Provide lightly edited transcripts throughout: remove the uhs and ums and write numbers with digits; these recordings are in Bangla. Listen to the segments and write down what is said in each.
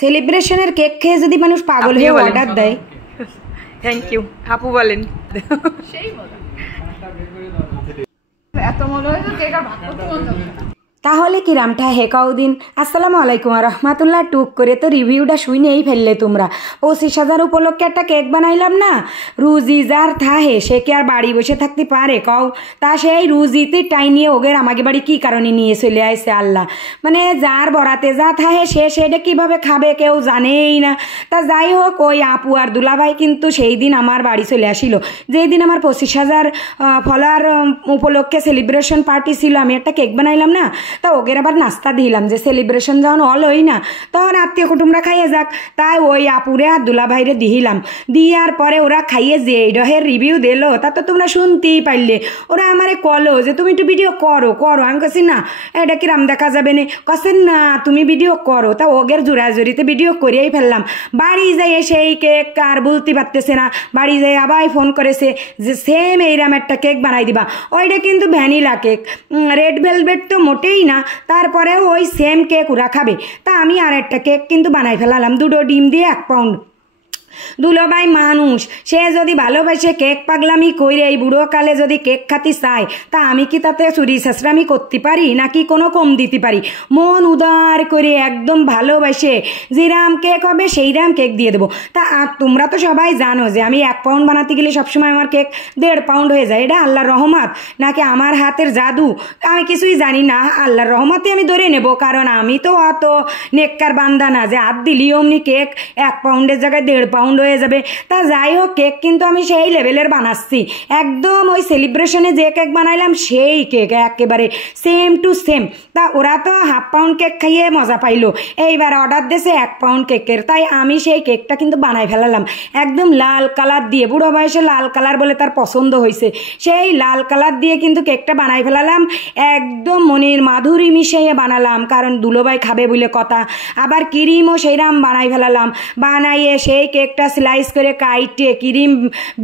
সেলিব্রেশনের কেক খেয়ে যদি মানুষ পাগল হয়ে অর্ডার দেয়। থ্যাংক ইউ আপু বলেন। সেই মজা এত মজা হয়েছে কেক আর ভাত করতে মন যাবে না। তাহলে কিরামটা হেকাউদ্দিন আসসালামু আলাইকুম রহমাতুল্লাহ। টুক করে তো রিভিউটা শুনেই ফেললে তোমরা। 25,000 উপলক্ষে একটা কেক বানাইলাম না, রুজি যার থাহে সে কি আর বাড়ি বসে থাকতে পারে কও? তা সেই রুজিতে টাই নিয়ে ওগের আমাকে বাড়ি কি কারণে নিয়ে চলে আসছে আল্লাহ। মানে যার বরাতে যা থাহে সে সেটা কীভাবে খাবে কেউ জানেই না। তা যাই হোক, ওই আপু আর দুলাভাই কিন্তু সেই দিন আমার বাড়ি চলে আসিল, যেই দিন আমার 25,000 ফলোয়ার উপলক্ষে সেলিব্রেশন পার্টি ছিল। আমি একটা কেক বানাইলাম না, তা ওদের আবার নাস্তা দিলাম যে সেলিব্রেশন যখন হলোই না তখন আত্মীয় কুটুমরা খাইয়ে যাক। তাই ওই আপুরে আর দুলাভাইরে দিলাম, দিয়ার পরে ওরা খাইয়ে যে ডহের রিভিউ দিল তা তো তোমরা শুনতেই পারলে। ওরা আমারে কলো যে তুমি একটু ভিডিও করো করো। আমি কাছি না এটা কিরাম দেখা যাবে না, কাছেন না তুমি ভিডিও করো। তা ওগের জোরাজুরিতে ভিডিও করিয়েই ফেললাম। বাড়ি যাই সেই কেক আর বলতে পারতেছে না, বাড়ি যাই আবার ফোন করেছে যে সেম এইরাম একটা কেক বানাই দিবা। ওইটা কিন্তু ভ্যানিলা কেক, রেড ভেলভেট তো মোটেই না। তারপরেও ওই সেম কেক ওরা খাবে। তা আমি আর একটা কেক কিন্তু বানাই ফেলালাম, 2 ডিম দিয়ে 1 পাউন্ড। দুলোভাই মানুষ, সে যদি ভালোবাসে কেক পাগলামি কইরে এই বুড়ো কালে যদি কেক খাতি চায়, তা আমি কি তাতে চুরি শেষরামি করতে পারি নাকি কোনো কম দিতে পারি? মন উদার করে একদম ভালোবাসে যেরাম কেক হবে সেইরাম কেক দিয়ে দেবো। তা তোমরা তো সবাই জানো যে আমি 1 পাউন্ড বানাতে গেলে সবসময় আমার কেক 1.5 পাউন্ড হয়ে যায়। এটা আল্লাহর রহমত নাকি আমার হাতের জাদু আমি কিছুই জানি না। আল্লাহর রহমতে আমি ধরে নেব, কারণ আমি তো অত নেককার বান্দা না যে হাত দিলি অমনি কেক 1 পাউন্ডের জায়গায় 1.5 পাউন্ড হয়ে যাবে। তা যাই হোক, কেক কিন্তু আমি সেই লেভেলের বানাচ্ছি, একদম ওই সেলিব্রেশনে যে কেক বানাইলাম সেই কেক একেবারে সেম টু সেম। তা ওরা তো 1/2 পাউন্ড কেক খাইয়ে মজা পাইলো, এইবার অর্ডার দিয়েছে 1 পাউন্ড কেকের। তাই আমি সেই কেকটা কিন্তু বানাই ফেলালাম একদম লাল কালার দিয়ে। বুড়ো বয়সে লাল কালার বলে তার পছন্দ হয়েছে, সেই লাল কালার দিয়ে কিন্তু কেকটা বানাই ফেলালাম। একদম মনের মাধুরী মিশিয়ে বানালাম, কারণ দুলোভাই খাবে বলে কথা। আবার ক্রিমও সেইরাম বানাই ফেলালাম, বানাইয়ে সেই কেকটা স্লাইস করে কাইটে ক্রিম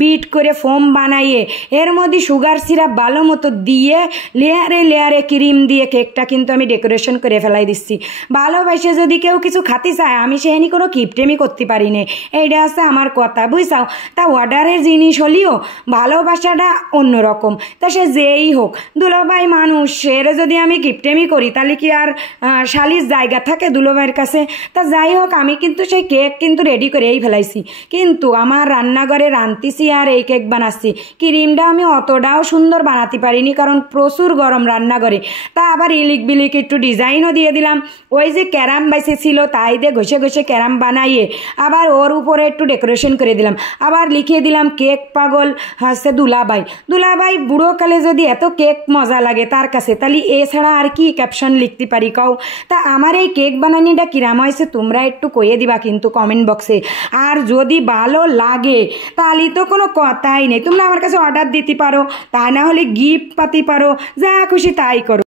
বিট করে ফোম বানাইয়ে এর মধ্যে সুগার সিরাপ ভালো মতো দিয়ে লেয়ারে লেয়ারে ক্রিম দিয়ে কেকটা কিন্তু আমি ডেকোরেশন করে ফেলাই দিচ্ছি। ভালোবাসে যদি কেউ কিছু খাতে চায় আমি সেখানে কোনো কিপটেমি করতে পারি না, এইটা আছে আমার কথা, বুঝছাও? তা অর্ডারের জিনিস হলেও ভালোবাসাটা অন্যরকম। তা সে যেই হোক, দুলোভাই মানুষ, এর যদি আমি কিপটেমি করি তাহলে কি আর শালির জায়গা থাকে দুলোভাইয়ের কাছে? তা যাই হোক, আমি কিন্তু সেই কেক কিন্তু রেডি করেই ফেলাইছি, কিন্তু আমার রান্নাঘরে রান্তিছি আর এই কেক বানাচ্ছি। ক্রিমটা আমি অতটাও সুন্দর বানাতে পারিনি, কারণ প্রচুর গরম রান্নাঘরে। তা আবার ইলিক বিলিক একটু ডিজাইনও দিয়ে দিলাম, ওই যে ক্যারাম বাইসে ছিল তাই দিয়ে ঘষে ঘষে ক্যারাম বানাইয়ে আবার ওর উপরে একটু ডেকোরেশন করে দিলাম। আবার লিখিয়ে দিলাম কেক পাগল হচ্ছে দুলাভাই। দুলাভাই বুড়োকালে যদি এত কেক মজা লাগে তার কাছে, তাহলে এছাড়া আর কি ক্যাপশন লিখতে পারি কও? তা আমার এই কেক বানানিটা কিরাম হয়েছে তোমরা একটু কইয়ে দিবা কিন্তু কমেন্ট বক্সে। আর যদি ভালো লাগে তাহলে তো কোনো কথাই নেই, তোমরা আমার কাছে অর্ডার দিতে পারো, তা না হলে গিফট পাতি পারো, যা খুশি তাই করো।